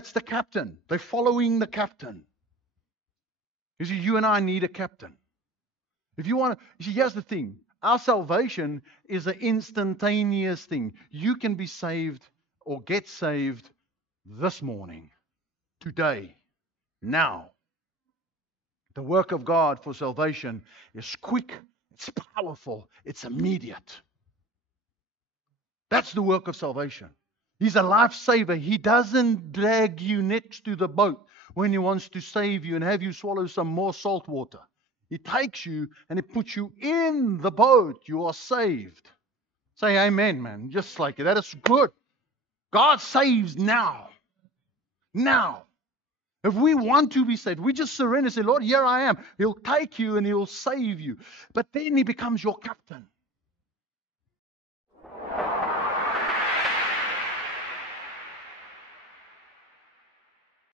That's the captain. They're following the captain. You see, you and I need a captain. If you want to, you see, here's the thing. Our salvation is an instantaneous thing. You can be saved or get saved this morning, today, now. The work of God for salvation is quick, it's powerful, it's immediate. That's the work of salvation. He's a lifesaver. He doesn't drag you next to the boat when He wants to save you and have you swallow some more salt water. He takes you and He puts you in the boat. You are saved. Say amen, man. Just like that. Is good. God saves now. Now. If we want to be saved, we just surrender and say, Lord, here I am. He'll take you and He'll save you. But then He becomes your captain.